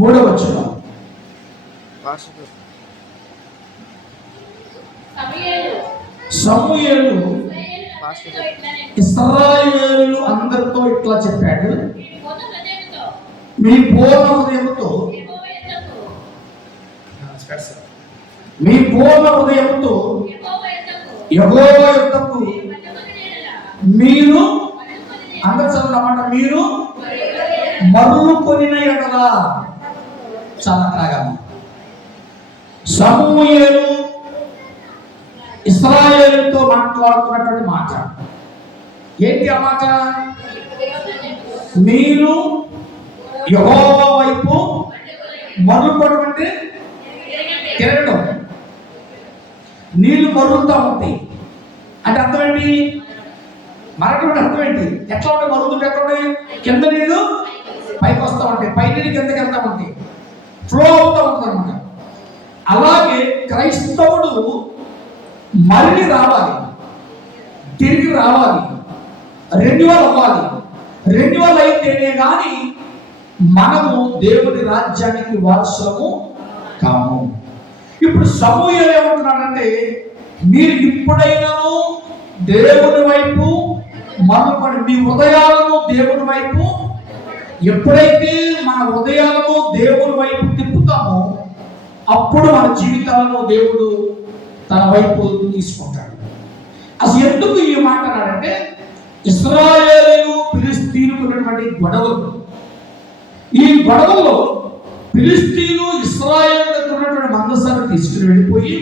3వ వచనం. సమూయేలు ఇశ్రాయేలు అందరితో ఇట్లా చెప్పాడు, మీ పూర్ణ హృదయంతో యెహోవా యొద్దకు మీరు అందరూ చదవమాట, మీరు మరులు కొనిన ఎడల. చాలా రాగము. సమూయేలు ఇశ్రాయేలుతో మాట్లాడుతున్నటువంటి మాట ఏంటి? ఆ మాట, మీరు యెహోవా వైపు మరులుకోవడం అంటే తిరగడం. నీళ్లు మరుగుతూ ఉంటాయి అంటే అర్థం ఏంటి? మరగడం అర్థం ఏంటి? ఎట్లా ఉంటాయి? మరుగుతుంటే ఎట్లా ఉంటాయి? కింద నీళ్లు పైకి వస్తూ ఉంటాయి, పై నీళ్ళు కిందకి వెళ్తా ఉంటాయి, ఫ్లో అవుతూ ఉంటుంది అనమాట. అలాగే క్రైస్తవుడు మళ్ళీ రావాలి, తిరిగి రావాలి, రెన్యువల్ అవ్వాలి. రెన్యువల్ అయితేనే కానీ మనము దేవుని రాజ్యానికి వారసులము కాము. ఇప్పుడు సమూయేలు ఏమంటున్నాడంటే, మీరు ఇప్పుడైనాను దేవుని వైపు మరొకటి, మీ హృదయాలను దేవుని వైపు, ఎప్పుడైతే మన హృదయాలను దేవుని వైపు తిప్పుతామో అప్పుడు మన జీవితాలను దేవుడు తన వైపు తీసుకుంటాడు. అసలు ఎందుకు ఈ మాట అన్నాడంటే, ఇశ్రాయేలు ఫిలిష్తీయులకు ఉన్నటువంటి గొడవలు, ఈ గొడవల్లో ఫిలిష్తీయులు ఇశ్రాయేలుకు ఉన్నటువంటి మందసాన్ని తీసుకుని వెళ్ళిపోయి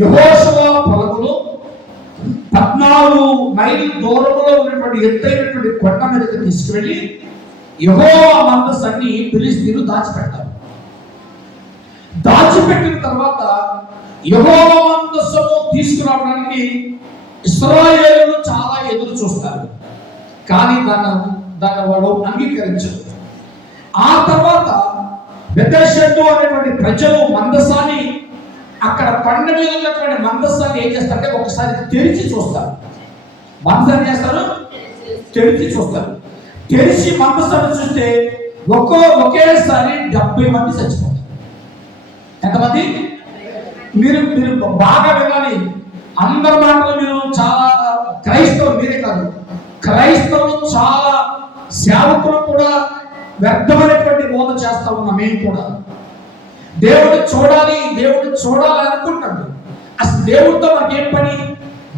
యెహోషువ పొలములో 14 మైళ్ళ దూరంలో ఉన్నటువంటి ఎత్తైనటువంటి కొండ మీదకి తీసుకువెళ్ళి యెహోవా మందసాన్ని ఫిలిష్తీయులు దాచిపెడతారు. దాచిపెట్టిన తర్వాత యెహోవా మందసము తీసుకురావడానికి ఇశ్రాయేలు చాలా ఎదురు చూస్తారు, కానీ దాన్ని వాడు అంగీకరించరు. ఆ తర్వాత బెతెషెదు అనేటువంటి ప్రజలు మందసాన్ని, అక్కడ కొండ మీద ఉన్నటువంటి మందసాన్ని ఏం చేస్తారంటే ఒకసారి తెరిచి చూస్తారు. మందసాన్ని చేస్తారు, తెరిచి చూస్తారు. తెరిచి మందసాన్ని చూస్తే ఒకేసారి 70 మంది చచ్చిపోతారు. ఎంతమంది? మీరు బాగా వినాలి. అందరి మాటలు మీరు చాలా క్రైస్తవులు, మీరే కాదు క్రైస్తవులు చాలా సేవకులు కూడా వ్యర్థమైనటువంటి బోధ చేస్తా ఉన్నాం. మేము కూడా దేవుడిని చూడాలి అనుకుంటాడు. అసలు దేవుడితో మనకేం పని?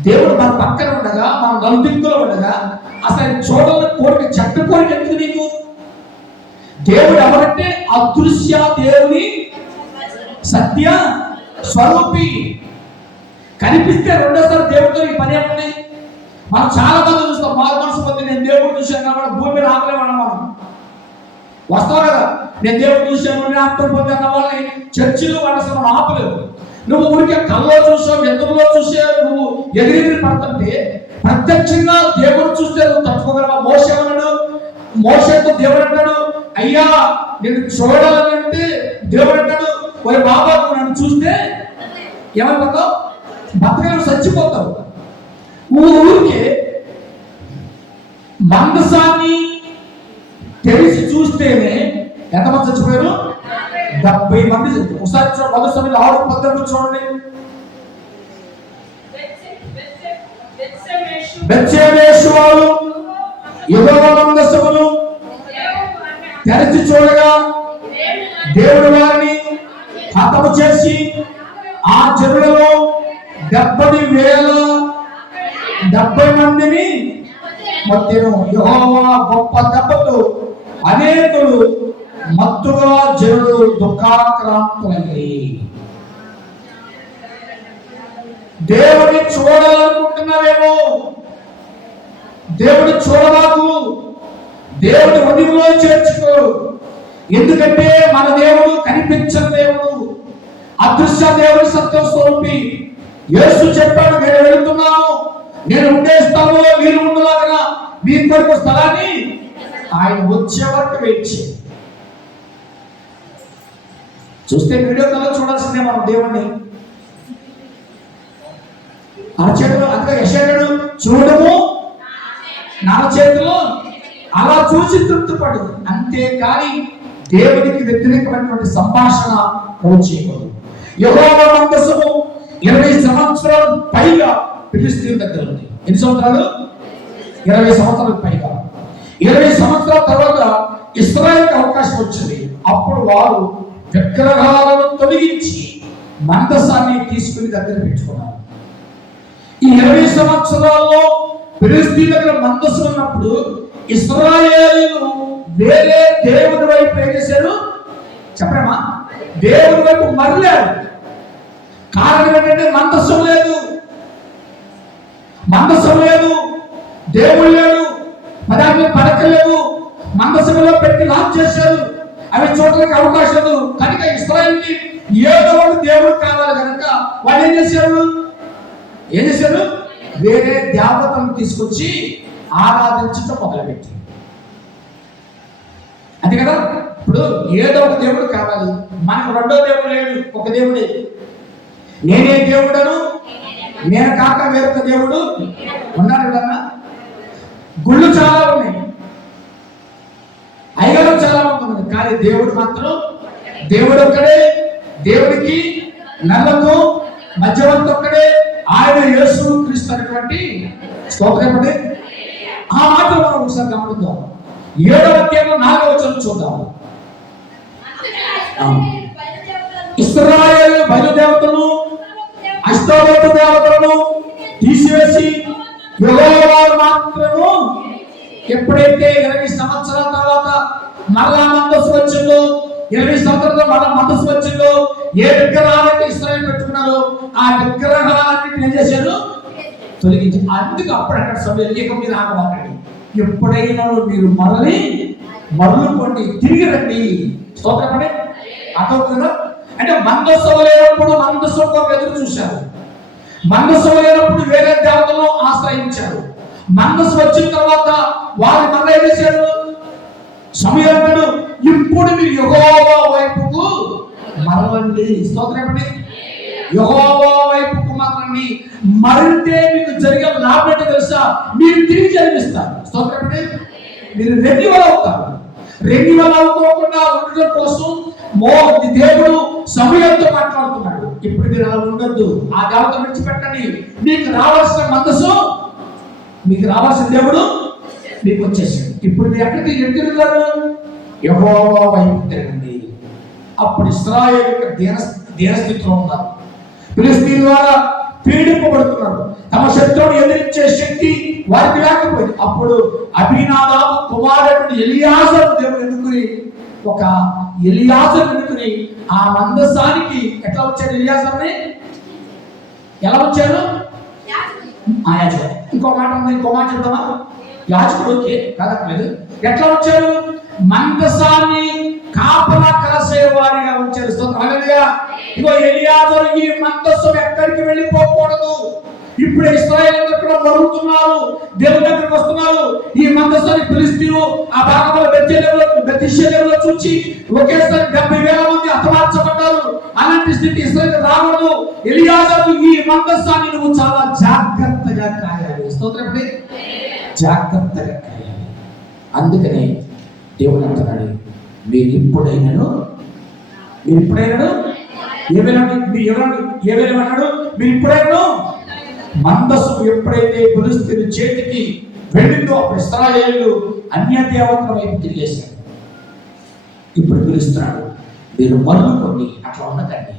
దేవుడు మన పక్కన ఉండగా, మన నలుదిక్కులో ఉండగా అసలు ఆయన చూడాలని కోరిక, చెడ్డ కోరిక ఎందుకు నీకు? దేవుడు ఎవరంటే అదృశ్య దేవుని సత్య స్వరూపి. కనిపిస్తే రెండోసారి దేవుడితో ఈ పని ఏముంది? మనం చాలా మంది చూస్తాం, మారు మనసు పొంది నేను దేవుడు చూశాను కూడా భూమి మీద ఆపలేమన్నా మనం వస్తావు కదా. నేను దేవుడు చూశాను, నేను ఆత్మ పొంది అన్న వాళ్ళని చర్చిలు వాళ్ళు అసలు మనం ఆపలేవు. నువ్వు ఊరికే కల్లో చూసావు, ఎదురులో చూసావు, నువ్వు ఎగిరి పడుతుంటే ప్రత్యక్షంగా దేవుడు చూస్తే నువ్వు తట్టుకోగలవా? మోషే అన్నాడు, మోషేతో దేవుడు అంటాడు, అయ్యా నేను చూడాలంటే దేవుడు అంటాడు, ఓయ్ బాబా నన్ను చూస్తే ఏమైపోతావు? బతకలు చచ్చిపోతావు. ఊరికే మందసాన్ని తెలిసి చూస్తేనే ఎంతమంది చచ్చిపోయారు? 70 మంది చచ్చిపోయారు. ఒకసారి మొదటి సమయంలో 6:18 చూడండి. బెత్షెమెషు వారు యెహోవా మందసమును తెరచి చూడగా దేవుడు వారిని హతము చేసి ఆ జనులలో 70 మందిని మత్తెను. యెహోవా గొప్ప దెబ్బతో అనేకులు మత్తుగా జనులు దుఃఖాక్రాంతులయ్యారు. దేవుడిని చూడాలనుకుంటున్నావేమో, దేవుడు చూడబాకు, దేవుడి హృదయంలో చేర్చుకో. ఎందుకంటే మన దేవుడు కనిపించని దేవుడు, అదృశ్య దేవుడు, సత్య స్వరూపి. యేసు చెప్పాడు, నేను వెళ్తున్నాను, నేను ఉండే స్థలంలో మీరు ఉండలాగా మీ కొరకు స్థలాన్ని ఆయన వచ్చే వరకు వెయిట్ చేయండి. చూస్తే వీడియో కాల్లో చూడాల్సిందే మనం దేవుణ్ణి. ఆ చేతిలో అంతా యెషయాడు, చూడము నా చేతిలో అలా చూసి తృప్తిపడు, అంతేకాని దేవునికి వ్యతిరేకమైనటువంటి సంభాషణ రోజు చేయకూడదు. యెహోవా మందసము 20 సంవత్సరాలు పైగా ఫిలిష్తీయుల దగ్గర ఉంది. ఎన్ని సంవత్సరాలు? 20 సంవత్సరాలు పైగా. 20 సంవత్సరాల తర్వాత ఇశ్రాయేలుకి అవకాశం వచ్చింది. అప్పుడు వారు విగ్రహాలను తొలగించి మందసాన్ని తీసుకుని దగ్గర పెట్టుకున్నారు. ఈ 20 సంవత్సరాల్లో ఫిలిష్తీయుల దగ్గర మందసం ఉన్నప్పుడు ఇశ్రాయేలు వేరే దేవుని వైపు ఏం చేశారు చెప్పమా? దేవుని వైపు మరలారు. కారణం ఏంటంటే మందసం లేదు, దేవుడు లేడు, పడక లేదు, మందసంలో పెట్టి లాక్ చేశారు. అవి చూడడానికి అవకాశం లేదు. కనుక ఇశ్రాయేలుకి ఏదో ఒక దేవుడు కావాలి కనుక వాళ్ళు ఏం చేశారు? వేరే దేవతలను తీసుకొచ్చి ఆరాధించడం మొదలుపెట్టి. అంతే కదా? ఇప్పుడు ఏదో ఒక దేవుడు కావాలి, మనకు రెండో దేవుడు లేడు, ఒక దేవుడే. నేనే దేవుడను, నేను కాక వేరొక దేవుడు ఉన్నారు కదా. గుళ్ళు చాలా ఉన్నాయి, అయ్యగారు చాలా ఉంటుంది, కానీ దేవుడు మాత్రం దేవుడు ఒక్కడే. దేవుడికి నల్లకు మధ్యవర్తి ఒక్కడే, ఆయన యేసు క్రీస్తు అనేటువంటి స్తోత్రం. ఆ మాట మనం ఒకసారి గమనిద్దాం. 7వ అధ్యాయంలో 4వ వచనం చూద్దాం. ఇశ్రాయేలు బయలుదేవతలను అష్టారోతు దేవతలను తీసివేసి యెహోవా మాత్రము ఎప్పుడైతే 20 సంవత్సరాల తర్వాత మరలా మందస్సు వచ్చిందో, 20 సంవత్సరాల మరలా మందస్సు వచ్చిందో, ఏ విగ్రహాలైతే ఇశ్రాయేలు పెట్టుకున్నారో ఆ విగ్రహాలన్నింటిని ఏం చేశారు? తొలగించి. అందుకు అప్పుడు అక్కడ సమయం ఇక మీరు ఆగవాకండి, ఎప్పుడైనా మీరు మరలుకోండి, తిరిగి రండి. స్తోత్రపడి అర్థవుతుందా? అంటే మందస్సు లేనప్పుడు మందస్సు కొరకు ఎదురు చూశారు, మందస్సు లేనప్పుడు వేరే దేవతలను ఆశ్రయించారు. మందస్సు వచ్చిన తర్వాత వారు మరలా ఏం చేశారు? సమయంలో ఇప్పుడు మీరు యెహోవా వైపుకు మరలండి. స్తోత్రపడి యెహోవా వైపుకు మరలండి. మరితే మీకు జరిగే లాభం ఏంటో తెలుసా? మీరు తిరిగి జన్మిస్తారు. స్తోత్రపడి మీరు రెన్యువల్ అవుతారు. రెన్యువల్ అవుకోకుండా ఉండడం కోసం దేవుడు సమయంతో మాట్లాడుతున్నాడు. ఇప్పుడు మీరు అలా ఉండొద్దు, ఆ దేవత విడిచిపెట్టండి. మీకు రావాల్సిన మందస్సు, మీకు రావాల్సిన దేవుడు మీకు వచ్చేసాడు. ఇప్పుడు మీరు ఎక్కడికి తిరుగుతారు? యెహోవా వైపు తిరగండి. అప్పుడు ఇశ్రాయేలు దీనస్థితిలో ఉన్నారు. ఫిలిష్తీయుల ద్వారా పీడింపబడుతున్నారు. తమ శత్రువుని ఎదిరించే శక్తి వారికి లేకపోయింది. అప్పుడు అబీనాదాబు కుమారుడు ఎలియాజరు దేవుడు ఎన్నుకుని ఆ మందసానికి ఎట్లా వచ్చాడు? ఎలియాజర్ని ఎలా వచ్చారు? ఇంకో మాట చెప్తామా? యాజకుడు ఓకే కాదట్లేదు. ఎట్లా వచ్చారు? మందసాన్ని కాపలా కాసేవారిగా వచ్చారు. స్తోత్రం. ఇగో ఎలియాజరు ఈ మందస్సు ఎక్కడికి వెళ్ళిపోకూడదు. ఇప్పుడు ఇశ్రాయేలు దగ్గర మరుగుతున్నారు, దేవుని దగ్గరకు వస్తున్నారు. ఈ మందసాన్ని ఫిలిష్తీయులు ఆ భాగంలో బెత్షెమెషులో చూచి ఒకేసారి 70,000 మంది హతమార్చబడ్డారు. అలాంటి స్థితి ఇశ్రాయేలు రాకూడదు. ఎలియాజరు ఈ మందసాన్ని నువ్వు చాలా జాగ్రత్తగా కాయాలి. స్తోత్రం. జాగ్రత్తగా కాయాలి. అందుకనే దేవుడు అంటున్నాడు, మీరు ఇప్పుడైనాను మందస్సు ఎప్పుడైతే ఫిలిష్తీయుల చేతికి వెళ్ళిందో అప్పుడు ఇశ్రాయేలు అన్య దేవతల వైపు తిరిగేశారు. ఇప్పుడు పిలుస్తున్నాడు, మీరు మరలుకోండి, అట్లా ఉండకండి,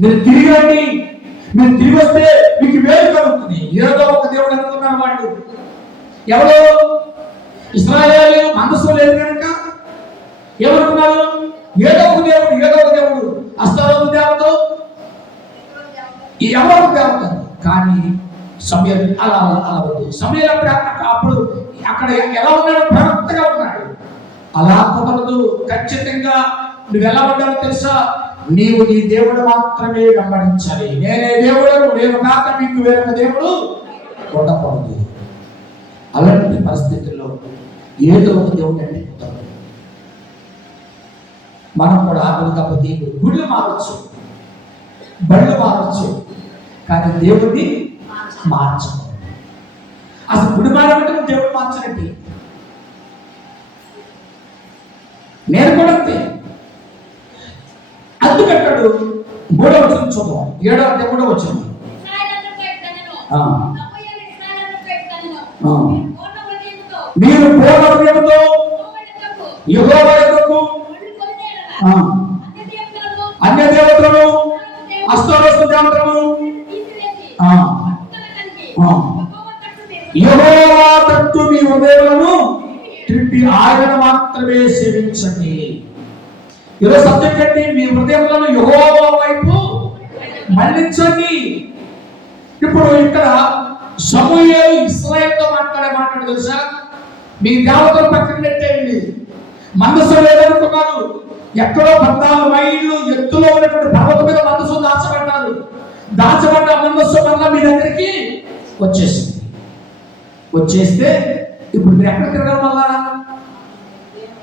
మీరు తిరిగండి. మీరు తిరిగి వస్తే మీకు వేరు కలుగుతుంది. ఏదో ఒక దేవుడు అనుకున్నారు వాళ్ళు. ఎవరు? ఇశ్రాయేలు మందస్సు లేదు కనుక ఏమనుకున్నారు? ఏదో ఒక దేవుడు అష్టారోతు దేవత, ఎవరో దేవత. కానీ సమయం అలా వద్దు. సమయం అప్పుడు అక్కడ ఎలా ఉన్నాడు? ప్రవక్తగా ఉన్నాడు. అలా కుదరదు. ఖచ్చితంగా నువ్వు ఎలా ఉండాలో తెలుసా? నీవు నీ దేవుడు మాత్రమే వెంబడించాలి. నేనే దేవుడు, నేను కాక మీకు వేరొక దేవుడు ఉండకూడదు. అలాంటి పరిస్థితుల్లో ఏదో ఒక దేవుడు అంటే కుదరదు. మనం కూడా కాకపోతే గుళ్ళు మారచ్చు, బళ్ళు మారచ్చు, కానీ దేవుడిని మార్చు. అసలు గుడి మారమంటే దేవుడు మార్చనండి. నేను కూడా అంతే. అందుకంటాడు 3వ వచనం చూద్దాం, 7వ అధ్యాయం 3వ వచనం. మీరు పూర్ణ హృదయంతో యెహోవా యొద్దకు అన్య దేవతలను అష్టోత్తర దేవతలను యెహోవా తట్టు మీ హృదయములను త్రిప్పి ఆయన మాత్రమే సేవించండి. ఈరోజు సబ్జెక్ట్ ఏంటి? మీ హృదయములను యెహోవా వైపు మళ్ళించండి. ఇప్పుడు ఇక్కడ సమూయేలు ఇశ్రాయేలుతో మాట్లాడే మాట్లాడు తెలుసా? మీ దేవతలు పక్కన పెట్టేయండి, మందసం లేదనుకున్నారు. ఎక్కడో 14 మైళ్ళు ఎత్తులో ఉన్నటువంటి పర్వతం మీద మందసం దాచబడ్డారు. దాచబడ్డ మందసం వల్ల మీ దగ్గరికి వచ్చేస్తే ఇప్పుడు మీరు ఎక్కడ తిరగాలి? మళ్ళా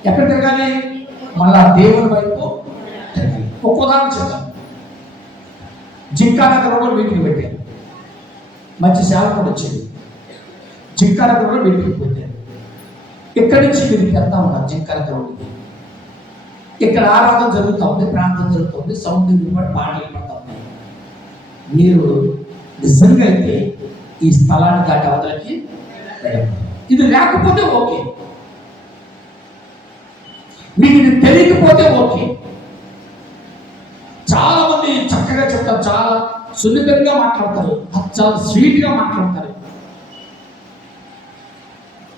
ఎక్కడ తిరగాలి? మళ్ళా దేవుని వైపు తిరగాలి. ఒక్క ఉదాహరణ చెప్తాను. జింకా నగరంలో మీటింగ్ పెట్టారు, మంచి సేవకుడు వచ్చేది. జింకా నగరంలో మీటింగ్ పెట్టారు. ఇక్కడి నుంచి మీరు వెళ్తా ఉన్నారు జింకా నగరంలోకి. ఇక్కడ ఆరాధన జరుగుతూ ఉంది, ప్రాంతం జరుగుతుంది, సౌండ్ వినపడి పాటలు పడతా ఉన్నాయి. మీరు నిజంగా అయితే ఈ స్థలాన్ని దాటి అవతలకి ఇది లేకపోతే ఓకే, మీకు ఇది తెలియకపోతే ఓకే. చాలా మంది చక్కగా చెప్తారు, చాలా సున్నితంగా మాట్లాడతారు, చాలా స్వీట్గా మాట్లాడతారు.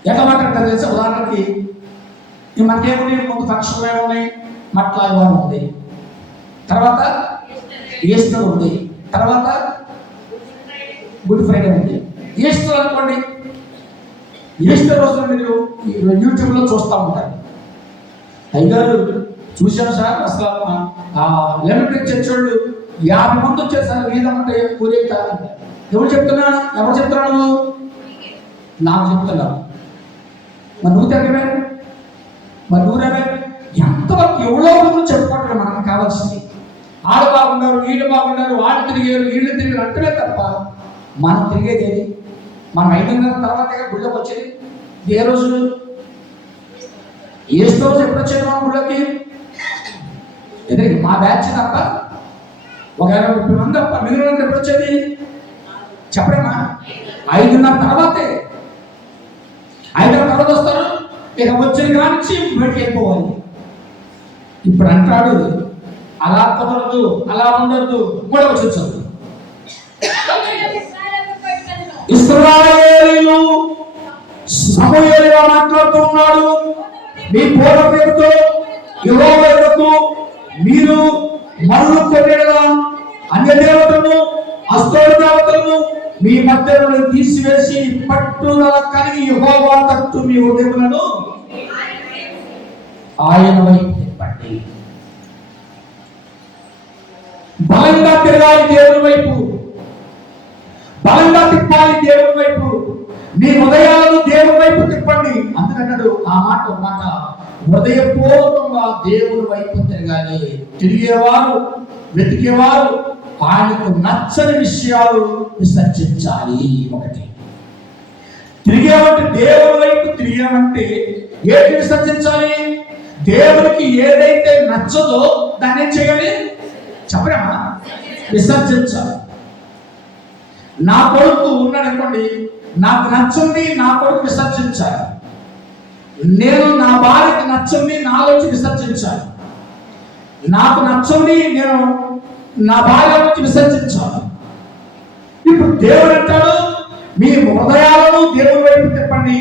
ఎట్లా మాట్లాడతారు తెలుసా? ఉదాహరణకి మనకేమున్నాయి, ముందు ఫంక్షన్ ఏమున్నాయి, మట్లాగం ఉంది, తర్వాత ఈస్టర్ ఉంది, తర్వాత గుడ్ ఫ్రైడే ఉంది. ఈస్టర్ అనుకోండి, ఈస్టర్ రోజున మీరు యూట్యూబ్లో చూస్తూ ఉంటారు. అయ్యగారు చూశాను సార్, అసలు లెమిటెడ్ చర్చ్ వాళ్ళు 50 మంది వచ్చారు సార్, వీధమంటే ఊరేగుతారు. ఎవరు చెప్తున్నాను? నాకు చెప్తున్నాను. మరి నువ్వు తిరగవే, మరి నువ్వురవే. ఎంతవరకు ఎవరో గురించి చెప్పుకోవట్లేదు మనకు కావాల్సింది. ఆడు బాగున్నారు, వీళ్ళు బాగున్నారు, వాళ్ళు తిరిగారు, వీళ్ళు తిరిగారు అంటమే తప్ప మనం తిరిగేది ఏది? మనం 5:30 తర్వాత గుళ్ళకి వచ్చేది ఏ రోజు? ఏ రోజు ఎప్పుడు వచ్చేది మన గుళ్ళకి? ఎదురు మా బ్యాచ్ తప్ప ఒక 20-30 మంది తప్ప మిగిలిన ఎప్పుడు వచ్చేది చెప్పడమా? 5:30 తర్వాతే. 5:30 తర్వాత వస్తారు, ఇక వచ్చిన కానించి బయటికి వెళ్ళిపోవాలి. ఇప్పుడు అంటాడు అలా కుదరదు, అలా ఉండద్దు. 3వ వచనం ఇశ్రాయేలీయులు సమూయేలుగా మాట్లాడుతూ ఉన్నాడు. మీ పూర్వీకులతో యెహోవా యొద్దకు మీరు మరలు కొట్టేలా అన్య దేవతలను అష్టోత్తర దేవతలను మీ మధ్యలో తీసివేసి పట్టుదల కలిగి యెహోవా తట్టు మీ హృదయములను ఆయన వైపు తిప్పండి. బలంగా తిరగాలి దేవుని వైపు, బలంగా తిప్పాలి దేవుని వైపు. మీ హృదయాలను దేవుని వైపు తిప్పండి. అందుకన్నాడు ఆ మాట, ఒక మాట, హృదయపూర్వకంగా దేవుని వైపు తిరగాలి. తిరిగేవారు, వెతికేవారు ఆయనకు నచ్చని విషయాలు విసర్జించాలి. ఒకటి తిరిగేవంటే దేవుని వైపు తిరిగామంటే ఏంటి విసర్జించాలి? దేవునికి ఏదైతే నచ్చదో దాన్ని ఏం చేయాలి చెప్పరేమా? విసర్జించాలి. నా కొడుకు ఉన్నాడు అనుకోండి, నాకు నచ్చింది నా కొడుకు విసర్జించాలి. నేను నా భార్యకి నచ్చింది నాలోంచి విసర్జించాలి. నాకు నచ్చింది నేను నా భార్య నుంచి విసర్జించాలి. ఇప్పుడు దేవుడు అంటాడు మీ హృదయాలను దేవుని వైపు తిప్పండి.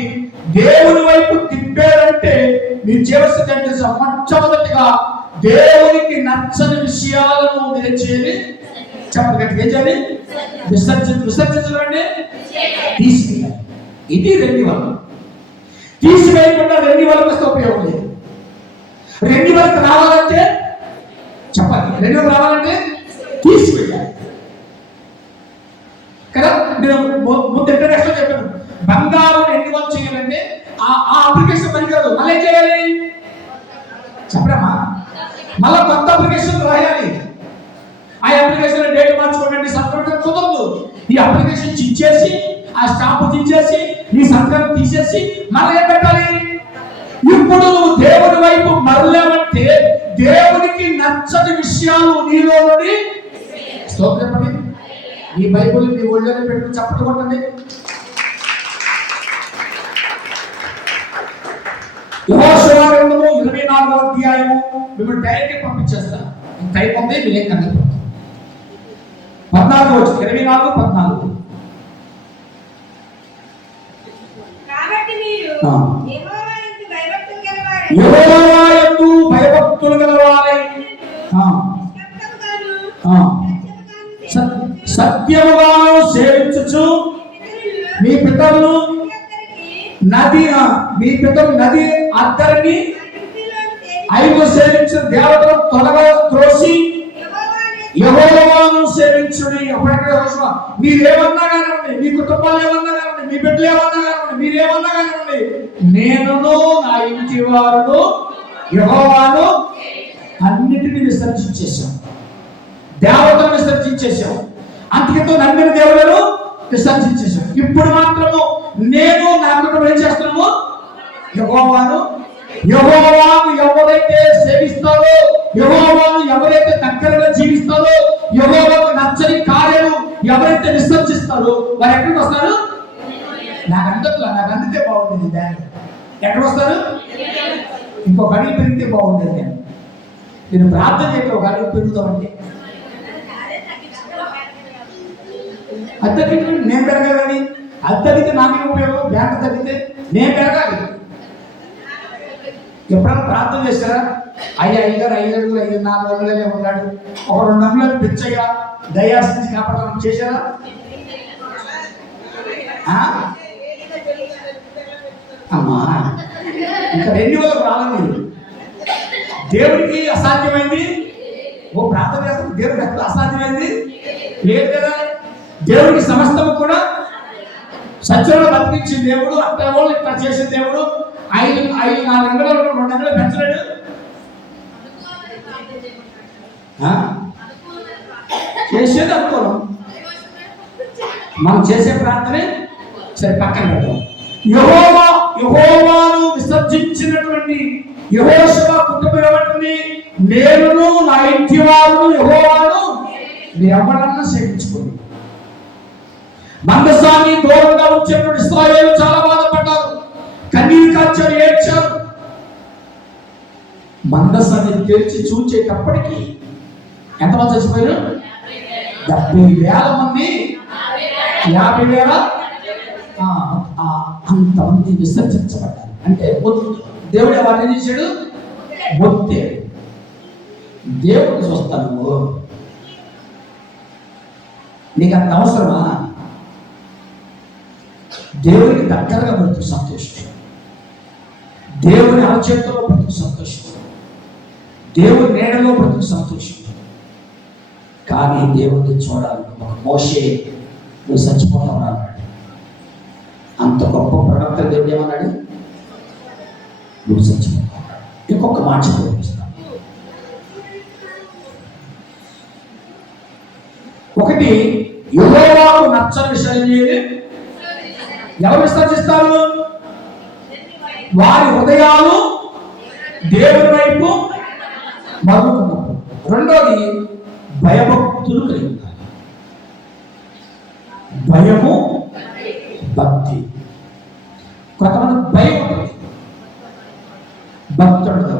దేవుని వైపు తిప్పారంటే మీరు చేయవలసింది అంటే మొట్టమొదటిగా దేవునికి నచ్చని విషయాలను మీరు చేయాలి. చెప్పండి గట్టిగా ఏం చేయాలి? విసర్జించడం అంటే తీసివేయాలి. ఇది రెన్యువల్. తీసివేయకుండా రెన్యువల్కి వస్తే ఉపయోగం లేదు. రెన్యువల్కి రావాలంటే చెప్పాలి, రెన్యువల్ రావాలంటే తీసివేయాలి కదా. నేను ముందు ఇంటర్నెట్లో చెప్పాను, బంగారం రెన్యువల్ చేయాలంటే ఆ అప్లికేషన్ పని కాదు, మళ్ళీ ఏం చేయాలి చెప్పడమా? మళ్ళీ కొత్త అప్లికేషన్ రాయాలి. ఆ అప్లికేషన్ డేట్ మార్చుకోండి, సంతకం కుదరదు. ఈ అప్లికేషన్ ఇచ్చేసి ఆ స్టాంప్ తీసేసి నీ సంతకం తీసేసి మళ్ళీ ఏం పెట్టాలి? ఇప్పుడు దేవుడి వైపు మరలేమంటే నచ్చని విషయాలు నీలో నుండి స్తోత్రం చెప్పండి. ఈ బైబిల్ మీ ఒళ్ళోనే పెట్టుకుని చప్పట్లు కొట్టండి. యెహోషువ గ్రంథము 24వ అధ్యాయము మిమ్మల్ని డైరెక్ట్ పంపించేస్తాను. టైం ఉంది, మీరేం కన్నా 14 వచ్చి 24:14. కాబట్టి మీరు యెహోవా యందు భయభక్తులు గలవారై సత్యముగాను సేవించుచు మీ పితరులు నది అద్దరిని ఐదు సేవించిన దేవతలను తొలగ త్రోసి యెహోవాను సేవించుడి. అప్పుడెక్కడ మీరేమన్నా కానివ్వండి, మీ కుటుంబాలు ఏమన్నా కానివ్వండి, మీ బిడ్డలు ఏమన్నా కానివ్వండి, మీరేమన్నా కానివ్వండి, నేనును నా ఇంటి వారును యెహోవాను అన్నిటిని విసర్జించేశాం. దేవతను విసర్జించేశాం. అంతటితో నమ్మిన దేవులను విసర్జించేశాం. ఇప్పుడు మాత్రము నేను నా కుటుంబం ఏం చేస్తున్నాము? యెహోవాను ఎవరైతే సేవిస్తారో, యెహోవాను ఎవరైతే దగ్గరగా జీవిస్తారో, యెహోవాకు నచ్చని కార్యాలు ఎవరైతే విసర్జిస్తారో వారు ఎక్కడికి వస్తారు? నాకు అందితే బాగుంటుంది. దాన్ని ఎక్కడ వస్తారు? ఇంకొక అడుగు పెరిగితే బాగుంటుంది. నేను ప్రార్థన చేయడం ఒక అడుగు పెరుగుతామంటే అద్దెకి నేను పెరగాలని, అద్దెకి నాకేం ఉపయోగం? బ్యాంక్ తగ్గితే నేను పెరగాలి. ఎప్పుడైనా ప్రార్థన చేస్తారా? అయ్యగారు 5 అడుగులు 4 అడుగులనే ఉన్నాడు, ఒక 2 అంగుళాలు పిచ్చగా దయాసించి కాపాడడం చేశారా? అమ్మా ఇంకా 2 వరకు రాలేదు. దేవుడికి అసాధ్యమైంది ఓ ప్రార్థన చేస్తాం. దేవుడికి ఎక్కడ అసాధ్యమైంది లేదు కదా. దేవుడికి సమస్తము కూడా సత్యంలో బతికించిన దేవుడు, అట్లా వాళ్ళు ఇట్లా చేసిన దేవుడు 4 అంగుళాలు 2 అంగుళాలు పెంచలేడు. చేసేది అనుకోను, మనం చేసే ప్రార్థనే సరే పక్కన పెడతాం. యెహోవాను విసర్జించినటువంటి యెహోషువ కుటుంబం ఏమంటుంది? నేనును నా ఇంటి వారును యెహోవాను ఎవరన్నా సేవించుకోండి. మందసాన్ని దూరంగా ఉంచేటువంటి ఇశ్రాయేలు చాలా బాధపడ్డారు, కన్నీరు కార్చారు, ఏడ్చారు. మందసాన్ని తెరిచి చూచేటప్పటికి ఎంతమంది చచ్చిపోయారు? 70,000 మంది. 50,000 అంతమంది విసర్జించబడ్డారు. అంటే దేవుడు ఎవరిని చేశాడు? ఒత్తే. దేవుడు చూస్తాను, నీకు అంత అవసరమా? దేవుడికి దగ్గరగా బ్రతుకు సంతోషం, దేవుని అరచేతిలో బ్రతుకు సంతోషం, దేవుని నీడలో బ్రతుకు సంతోషం. కానీ దేవుడిని చూడాలి. ఒక మోషే నువ్వు చచ్చిపోతావు అన్నాడు. అంత గొప్ప ప్రవక్త దేవుడు ఏమన్నాడు? నువ్వు చచ్చిపోతావు. ఇంకొక మాట చూపిస్తాను. ఒకటి, యెహోవాకు నచ్చని విషయం ఏది? ఎవరు విసర్జిస్తారు? వారి హృదయాలు దేవుని వైపు మరుగుతున్నప్పుడు. రెండోది, భయభక్తులు కలిగి ఉండాలి. భయము, భక్తి. కొంతమంది భయం ఉంటుంది, భక్తి ఉండదు.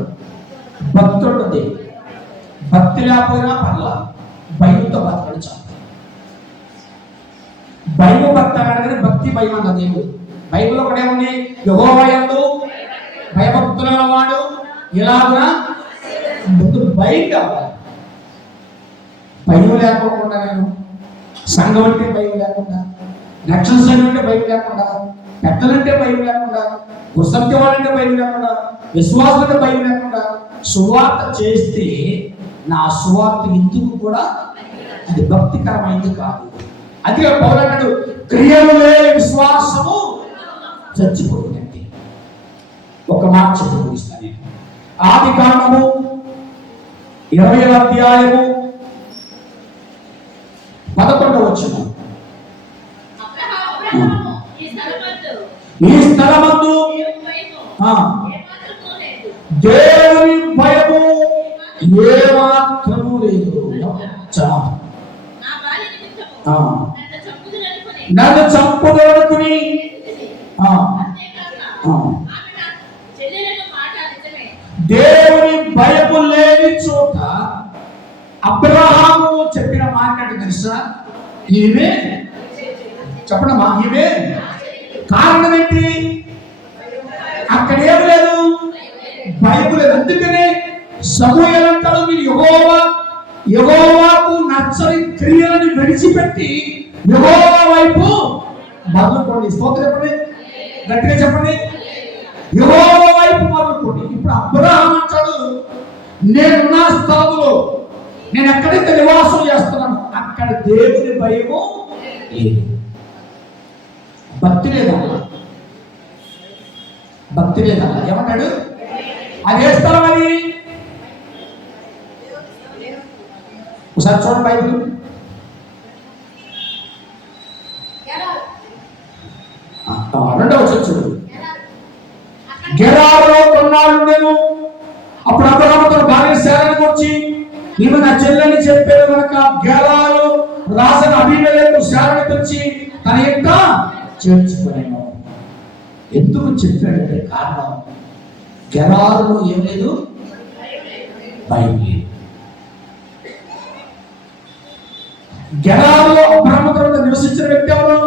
భక్తి ఉంటుంది, భక్తి లేకపోయినా పర్లా, భయంతో బతకడం చాలు. భయము భక్తి అనగానే భక్తి భయం అన్న దేవుడు బైబిల్ ఒకటే ఉంది. యెహోవా యందు భయభక్తులు గలవాడు ఇలాగా ముందు భయం కావాలి. భయం లేకోకుండా, నేను సంఘం అంటే భయం లేకుండా, రక్షణ సంఘం అంటే భయం లేకుండా, పెద్దలంటే భయం లేకుండా, గుసత్యవాలంటే భయం లేకుండా, విశ్వాసం అంటే భయం లేకుండా సువార్త చేస్తే నా సువార్త ఎందుకు కూడా అది భక్తికరమైంది కాదు. అది పౌరుడు క్రియలు లేని విశ్వాసము చచ్చిపోయిందండి. ఒక మాట చెప్పి ముగిస్తాను నేను. ఆదికాండము 20వ అధ్యాయము 11వ వచనం. ఈ స్థలమందు దేవుని భయము ఏ మాత్రము లేదు. నా భార్య నిమిత్తము ఆ. నన్ను చంపుదురనుకొని నన్ను చంపుదనుకుని అంతేకాక ఆమె నా చెల్లెలైన మాట నిజమే. దేవుని భయము లేని చోట అబ్రహాము చెప్పిన మాట అంటే తెలుసా? ఈమె చెప్పడమా? ఈమె కారణం ఏంటి? అక్కడ ఏం లేదు, భయం లేదు. అందుకనే సమూయేలు అంటాడు, మీరు యెహోవాకు నచ్చని క్రియలను విడిచిపెట్టి యెహోవా వైపు మరలుకోండి. స్తోత్రం చెప్పండి, గట్టిగా చెప్పండి. యెహోవా వైపు మరలుకోండి. ఇప్పుడు అబ్రహాము అంటాడు, నేను నా స్థలంలో నేను ఎక్కడైతే నివాసం చేస్తున్నాను అక్కడ దేవుని భయము లేదు. భక్తి లేదన్నా, భక్తి లేదన్నా. ఏమంటాడు? అది ఏ స్థలం? అది ఒకసారి చూడండి బైబిల్. రెండవ చూడు. గెరారులో కొన్నాళ్ళు నేను అప్పుడు అబ్రహాము తన భార్య శారాను వచ్చి, ఈమె నా చెల్లెని చెప్పారు కనుక గెరారు రాజును అబీమెలెకు శారాను తెచ్చి తన యొక్క చేర్చుకునేను. ఎందుకు చెప్పాడంటే కారణం, గెరారులో ఏం లేదు, భయం లేదు. గెరారులో అబ్రహాము తర్వాత నివసించిన వ్యక్తి ఎవరు?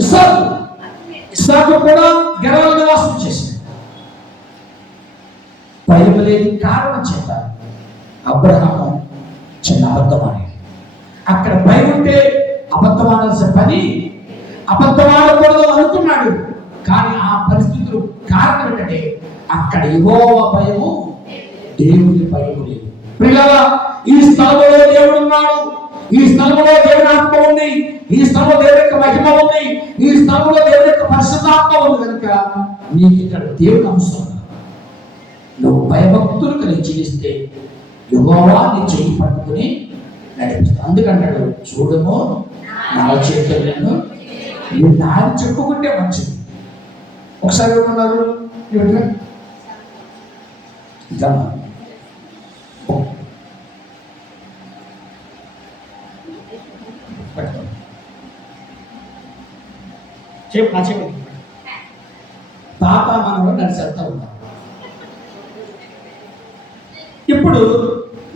ఇస్సాకు. ఇస్సాకు కూడా గెరారులో నివాసం చేసింది. భయం లేని కారణం చెప్పారు. అబ్రహాము చిన్న అబద్ధం ఆడాడు. అక్కడ భయం ఉంటే అబద్ధం ఆడాల్సిన పని అబద్ధం ఆడకూడదు అనుకున్నాడు. కానీ ఆ పరిస్థితులు కారణం ఏంటంటే అక్కడ యెహోవా భయము, దేవుని భయము లేదు. ప్రియులారా, ఈ స్థలంలో దేవుడు ఉన్నాడు, ఈ స్థలంలో దేవుని ఆత్మ ఉంది, ఈ స్థలంలో దేవుని యొక్క మహిమ ఉంది, ఈ స్థలంలో దేవుని యొక్క పరిశుద్ధాత్మ ఉంది కనుక నీకు ఇక్కడ దేవుని అంశం. నువ్వు భయభక్తులు కలిగి జీవిస్తే యెహోవా నీ చెయ్యి పట్టుకుని నడిపిస్తాడు. అందుకంటాడు, చూడము నా చేతులను నువ్వు దారి చెప్పుకుంటే మంచిది. ఒకసారి ఏమన్నారు? తాత మనలో నడిచేస్తా ఉంటాం. ఇప్పుడు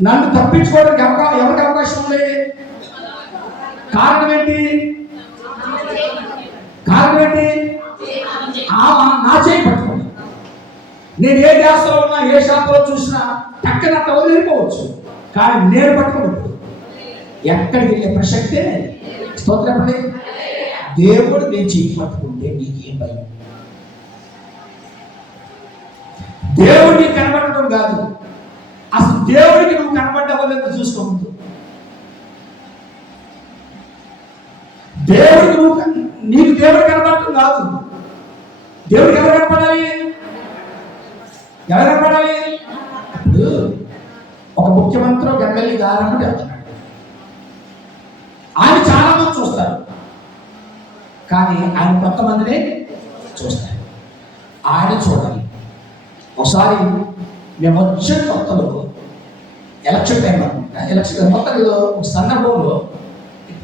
నన్ను తప్పించుకోవడానికి ఎవరికి అవకాశం ఉంది? కారణం ఏంటి? కారణం ఏంటి? నా చేయి పట్టుకోండి. నేను ఏ దేశంలో ఉన్నా, ఏ శాఖలో చూసినా పక్కన వెళ్ళిపోవచ్చు, కానీ నేను పట్టుకోవద్దు. ఎక్కడికి వెళ్ళే ప్రసక్తే. స్తోత్రపడి దేవుడు నేను చేయి పట్టుకుంటే నీకేం భయం? దేవుడిని కనబడటం కాదు, అసలు దేవుడికి నువ్వు కనబడ్డవలేదు చూసుకోవద్దు. దేవుడికి నీకు దేవుడు కనబడటం కాదు. దేవుడికి ఎవరు కనపడాలి? ఎవరు కనపడాలి? ఇప్పుడు ఒక ముఖ్యమంత్రి ఒక ఎమ్మెల్యే గారు వెళ్తున్నాడు. ఆయన చాలా మంది చూస్తారు, కానీ ఆయన కొంతమందినే చూస్తారు. ఆయన చూడాలి. ఒకసారి మేము వచ్చే కొత్తలో ఎలక్షన్ టైం అనుకుంటా, ఎలక్షన్ మొత్తం ఏదో ఒక సందర్భంలో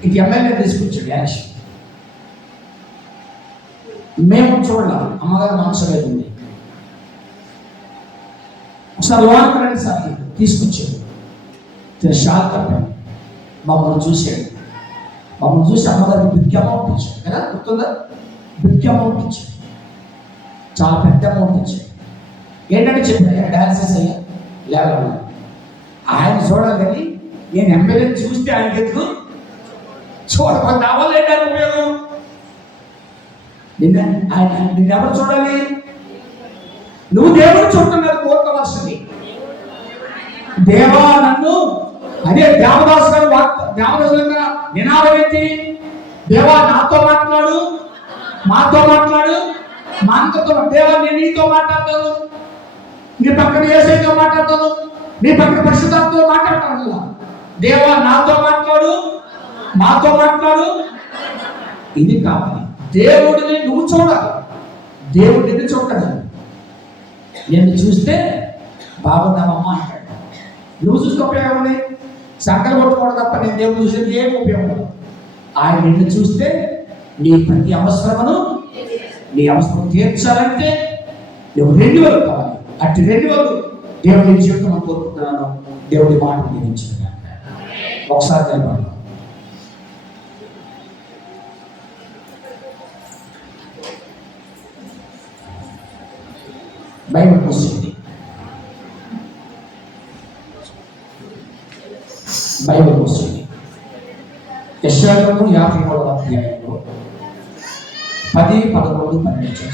ఇది ఎమ్మెల్యే తీసుకొచ్చాడు యాక్షన్. మేము చూడాలి, అమ్మగారు మనసు లేదు ఉంది. ఒకసారి లోనికి రండి సార్ తీసుకొచ్చాడు. షాక్ తప్పాను. మమ్మల్ని చూశాడు. మమ్మల్ని చూసి అమ్మగారికి బిగ్ అమౌంట్ ఇచ్చాడు కదా, గుర్తుందా? బిగ్ అమౌంట్ ఇచ్చాడు, చాలా పెద్ద అమౌంట్ ఇచ్చాడు. ఏంటంటే చెప్పాను, డాన్సెస్ అయ్యా లేవా ఆయన చూడాలి. కానీ నేను ఎమ్మెల్యేని చూస్తే ఆయనకి ఎందుకు చూడకపోతే నా వల్ల ఏంటని ఉపయోగం? నిన్నెవరు చూడాలి? నువ్వు దేవుడు చూడటం కోరుకోవాల్సింది. దేవా నన్ను, అదే దేవదాసు గారు దేవదాసు నినాదం ఏంటి? దేవా నాతో మాట్లాడు, మాతో మాట్లాడు, మా అంతతో. దేవా నేను నీతో మాట్లాడతాను, నీ పక్కన యేసయ్యతో మాట్లాడతాను, నీ పక్కన పరిశుద్ధాత్మతో మాట్లాడతాను. దేవా నాతో మాట్లాడు, మాతో మాట్లాడు. ఇది కావాలి. దేవుడిని నువ్వు చూడాలి, దేవుడిని చూడాలి. నిన్ను చూస్తే బాగున్నామమ్మా అంటాడు. నువ్వు చూస్తే ఉపయోగం ఉంది, సంకలు కొట్టుకోవడం తప్ప నేను దేవుడు చూసేది ఏం ఉపయోగం లేదు. ఆయన నిన్ను చూస్తే నీ ప్రతి అవసరమును నీ అవసరం తీర్చాలంటే నువ్వు రెన్యువల్ కావాలి. అట్టి రెన్యువల్ దేవుడి జీవితంలో కోరుకుంటున్నాను. దేవుడి మాట దీవించిన ఒకసారి నిలబడి బైబిల్ మూసింది. బైబిల్ మూసింది. యెషయా 53వ అధ్యాయంలో 10, 11, 12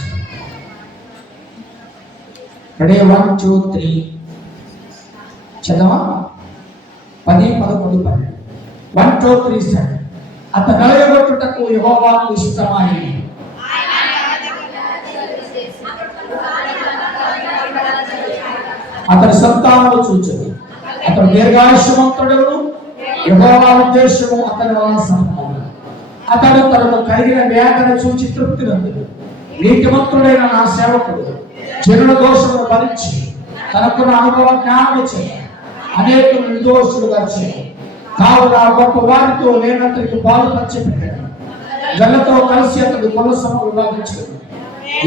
రెడీ 1, 2, 3 చదవా. 10, 11, 12 1, 2, 3 స్టార్ట్. అతను నలగొట్టుటకు యెహోవాకు ఇష్టమైనది అతని సంతానము చూచును. అతడు దీర్ఘాయుష్మంతుడును, యెహోవా ఉద్దేశము అతని వలన సంపూర్ణము. అతడు తనను కలిగిన వేదన చూచి తృప్తి నందుడు. నీతిమంతుడైన నా సేవకుడు జనుల దోషమును భరించి తనకున్న అనుభవ జ్ఞానము చేయ అనేకులు నిర్దోషులుగా చేయ. కావున గొప్ప వారితో లేనంతరికి పాలు పంచిపెట్టాడు. జల్లతో కలిసి అతడు కొలసము విభాగించాడు.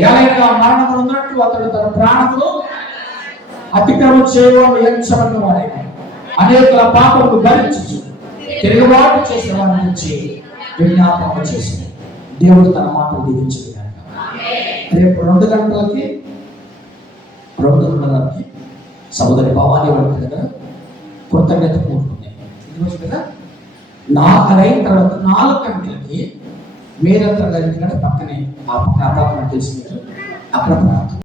ఎలాగా మరణము ఉన్నట్టు అతడు తన ప్రాణమును అతిక్రమం చేయవాడు ఎంచబడిన వాడే. అనేకుల పాపములు భరించు తిరుగుబాటు చేసిన వారి నుంచి విజ్ఞాపన చేసి దేవుడు తన మాటలు దీవించాడు. రేపు 2 గంటలకి సహోదరి భవానీ వాడి దగ్గర కృతజ్ఞత కూడుకుంది కదా. 4 అయిన తర్వాత 4 గంటలకి మీరంతా గారి పక్కనే ఆ పక్కన తెలిసి అక్కడ